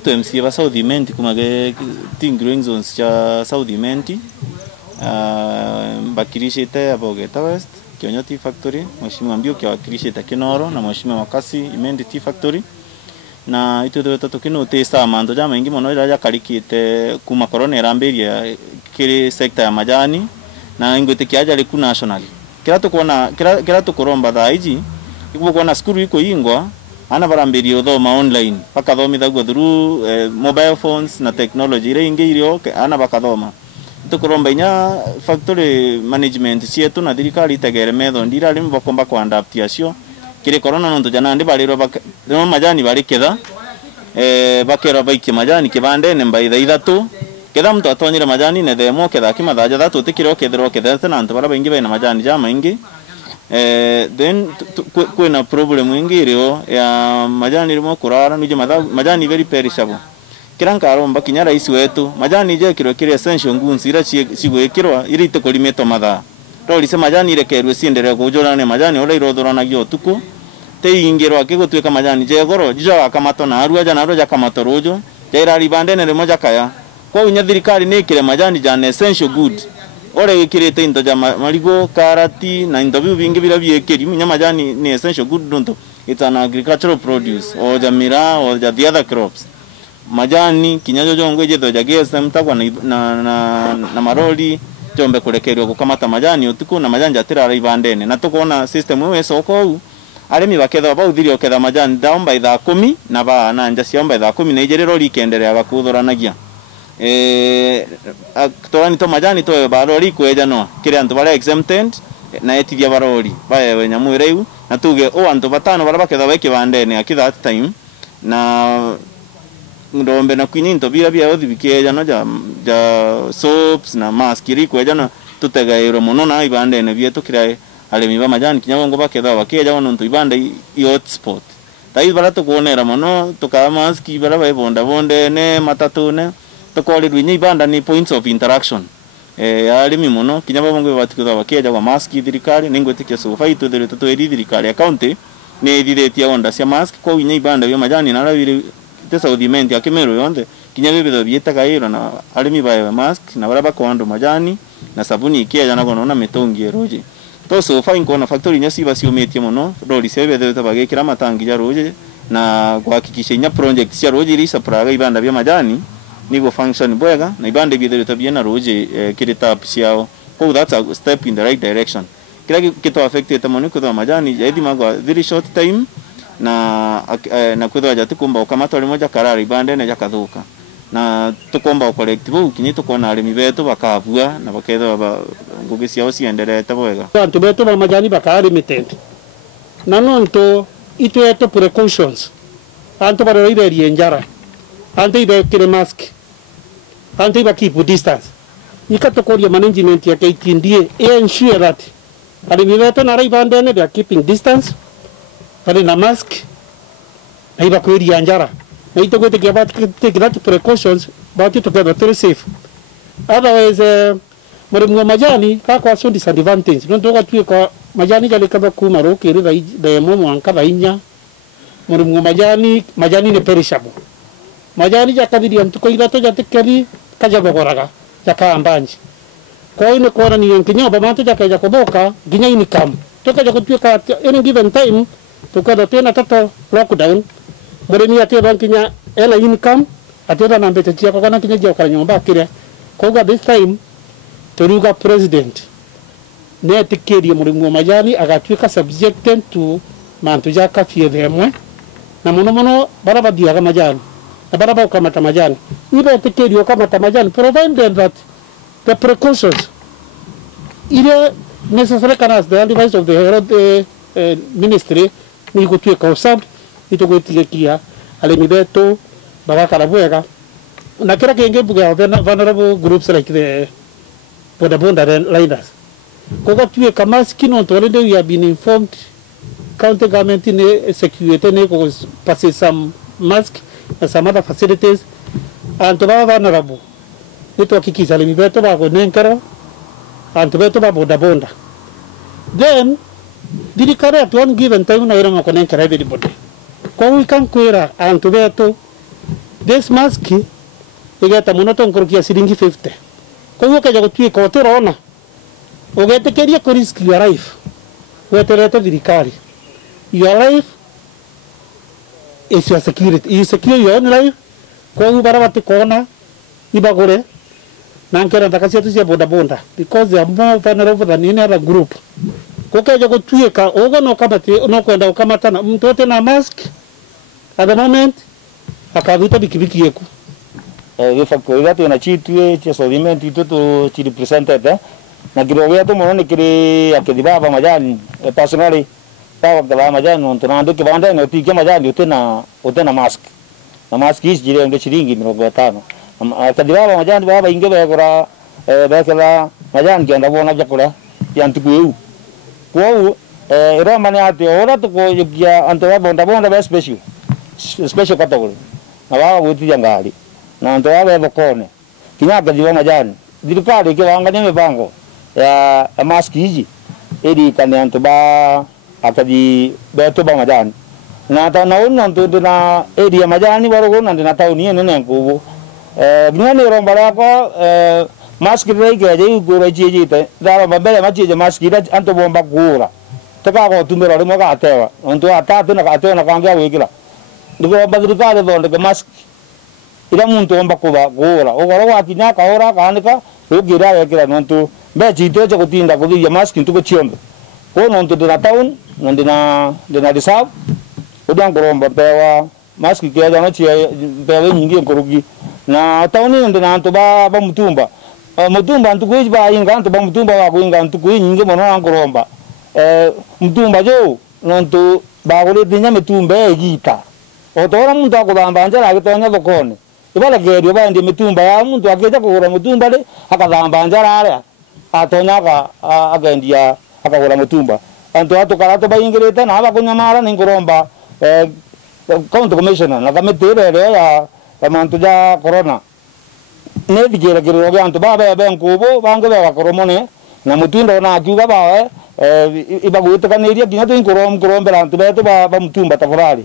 tu MC ba South Imenti kumage team growing zones cha South Imenti bakirishite abogeta West Kionyo Tea Factory mheshimiwa Mbio kiwakirishite Kinoro na mheshimiwa Makasi Imenti Tea Factory na itu de tokino testa mando jama ingi mono ya karikite kuma corona eramberia kile sekta ya majani na ingote kiaja le ku national kila to koromba daiji ikubo kuona skuru iko ingwa ana baramberia odoma online bakathomithia through mobile phones na technology ile ingi irio ana bakathoma to koromba inya factory management cietu na thirikari tegere metho ndira rimwe bakomba ku adapt yacio kile corona no njana ndi baliro no majani bali ketha bakero baiki majani kibandene mbaitha ithatu ketha mtu atonyire majani ne themo ketha kimathaja thatu tikiro kethero ketha na ntu bara baingi bena majani jama ingi then kuna problem ingi rio ya majani rimo kurara nuje majani very perishable kirankaro mbakinya rais wetu majani je kiro kire essential nguns ira cigwikirwa iri itukulimeto matha rori se majani irekerwe ciendelea kujorane majani ora irothoranagia tuku teingirwa akigutwika majani je goro jija akamato na aru aja na roja kamato rojo jairari bandene le moja kaya kwa unya thirikari ni kire majani jane essential good ore ikirete into ja marigo karati na into bingi bila biekeri munya majani ni essential good donto it's an agricultural produce or jamira or the other crops majani kinyajo jongo je doja GSM takwa na maroli jombe kurekerwa kukamata majani utuku na majani jatira raibandene na tukona system we soko aremi baketha bauthirio ketha majani down by the 10 na ba na nja ciomba the 10 na ijerero likendelea gakuthoranagia aktorani to majani to barori kweja no kire antu bara exempted na etithia barori bae nyamwireu na tuge o antu batano bara baketha beke bandene akitha at time na ndombe na kwini into bia bia othibikeja no ja soaps na mask iri kweja no tutegairo muno na ibandene bietu kire alemi ba majani kinyagongo baketha bakeja wono ntu ibande hotspot tai barato kuonera muno tukama mask bara bae bonde ne matatu ne tukole rwinyi ibanda ni points of interaction alemi muno kinyabongo batikutha bakeja kwa mask thirikari ningwetikia so faitu thirikari thirikari account ne ithiretia onda cia mask kwa winyi ibanda bia majani na ravire South Imenti akimero yonde kinyabebe bietaga iro na alimi bae mask na baraba kwando majani na sabuni ikia na kono na metongi roje to so fine kona factory nya siba siometie muno roli sebe de tabagekira matangi ya roje na kuhakikisha nya project cia roje ri supply ibanda bya majani nigo function bwega na ibanda bidere tabia na roje kirita ciao ko that's a step in the right direction kila kitu affected tamoni kwa majani jaidi magwa very short time na kwetha ja tukumba ukamata ri moja karari bande ne jakathuka na tukomba collective kinyi tukona arimi betu bakabua na baketha ngugi ciao cienderete bwega antu betu ba majani bakari limited na nonto itweto precautions antu bara ire njara antu ire kire mask antu iba keep distance ikatokoria management ya KTNDA ensure that arimi betu na rai bande ne they are keeping distance pale na mask na iba kwiri anjara na ito kwete kia take that precautions but it together very safe otherwise murimu majani kwa so disadvantage no toka tuwe kwa majani jale kaba kuma roke ri da momo ankaba inya murimu majani ne perishable majani jakadiri amtuko irato jatekeri kajaba koraga jakaambanji kwa ine kona ni nkinyo ba manto jakaja koboka ginya ini kam toka jakotwe ka any given time tukada tena tata lockdown murimi ateba kinya ela income ateba na mbete tia kwa kinya je kwa nyomba kire kwa this time turuga president ne tikiri murimi majani agatwika subjected to mantu jaka fiedhemwe na muno baraba dia majani na baraba kama majani ibe tikiri kama majani provided that the precautions ile necessary canas the advice of the health ministry ni kutuwe kausab ito kwetikia alemi betu bagakara bwega na kira kenge buga vulnerable groups like the boda riders koga tuwe kamaski no to already we have been informed county government in security ne ko passes some mask and some other facilities and to ba vulnerable ito kikisa alemi betu ba ko nenkara and betu ba boda then dirikare at one given time na irama konen kare everybody ko we can kwera antu beto this mask igeta muno tonkurukia ciringi 50 koguo kaja gutuika utirona ugetekeria ku risk your life weterete thirikari. Your life is your security. You secure your own life. Koguo bara batikona ibagure na nkera ndakacia tucia boda because they are more vulnerable than any other group. Kukaja gutuika ugo no kamati no kwenda ukamatana mtote na mask at the moment akavuta bikibiki yeku factory that na chitwe cha soliment ito to chi represented na girowe to mono nikiri akidibaba majani personally pawa kala majani on tonando ke banda no tike majani utena mask na mask is jire ndo chiringi 50 akidibaba majani baba inge begora bekala majani kenda bona jakura yantuku kwa era mane ate ora to ko ya antoa bonda be special category na wao wuti jangali na antoa be bokone kinyaga diwa majani dirikali ke wanga ne bango ya mask hiji edi kane antoba akadi beto ba majani na ta na unno to na edi ya majani baro na na tauni ne nkubu gnane rombara ko mask rei ke je go reji te dara mabele machi mask ida anto bomba kura taka ko tumero le moga atewa onto atatu na atewa na kanga wekila ndiko badrika de ke mask ida muntu bomba kuba kura o goro wa kinya ka ora kanika ugira wekila nonto be chito cho kutinda kudia mask ntuko chiombe ko nonto de town ndina disab udian goromba pewa mask ke da no chi pewe nyingi nkorugi na town ndina anto ba mutumba mutumba ntukuji ba inga ntu ba mutumba wa kuinga ntukuji nyingi mono angoromba mutumba jo nontu ba gole dinya mutumba egita otora muntu akubamba njara agitonya thokone ibala gerio ba ndi mutumba ya muntu akeja kugura mutumba le akabamba njara ara atonya agendia akagura mutumba antu atukarato ba ingirete na abakunyamara ningoromba county commissioner na kametere ya mantu ja corona ne digera gero ga antu baba be nkubo bange ba koromone na mutindo na akiuga bawe ibaguite kaneria kinya tu inkorombe antu beto ba mutumba tafurali